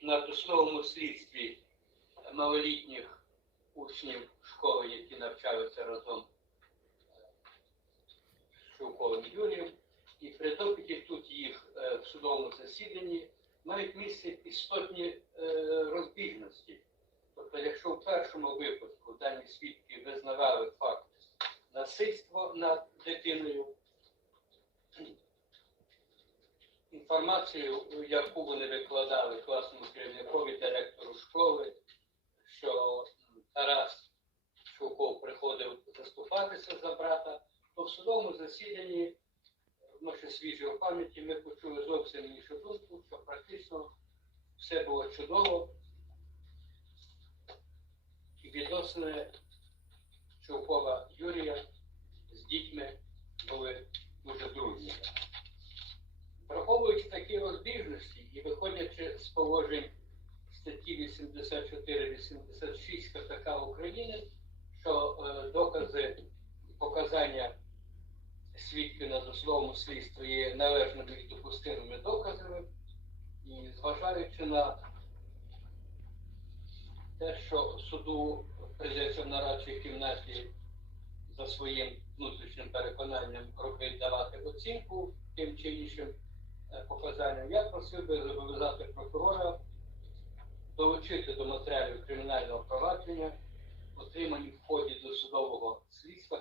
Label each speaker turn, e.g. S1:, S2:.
S1: на досудовому слідстві малолітніх учнів школи, які навчаються разом з Шовковим Юрієм. І при допиті тут їх е, в судовому засіданні мають місце істотні е, розбіжності. Тобто, якщо в першому випадку дані свідки визнавали факт насильства над дитиною, інформацію, яку вони викладали заступатися за брата, то в судовому засіданні, ну, ще свіжі в пам'яті, ми почули зовсім іншу думку, що практично все було чудово. І відносини Шовкова Юрія з дітьми були дуже дружні. Враховуючи такі розбіжності і виходячи з положень статті 84-86 КПК України, що е, докази показання свідків на дословному слідстві є належними і допустимими доказами, і зважаючи на те, що суду прийдеться в нарадчій кімнаті за своїм внутрішнім переконанням робити давати оцінку тим чи іншим е, показанням, я просив би зобов'язати прокурора долучити до матеріалів кримінального провадження, отримані в ході досудового слідства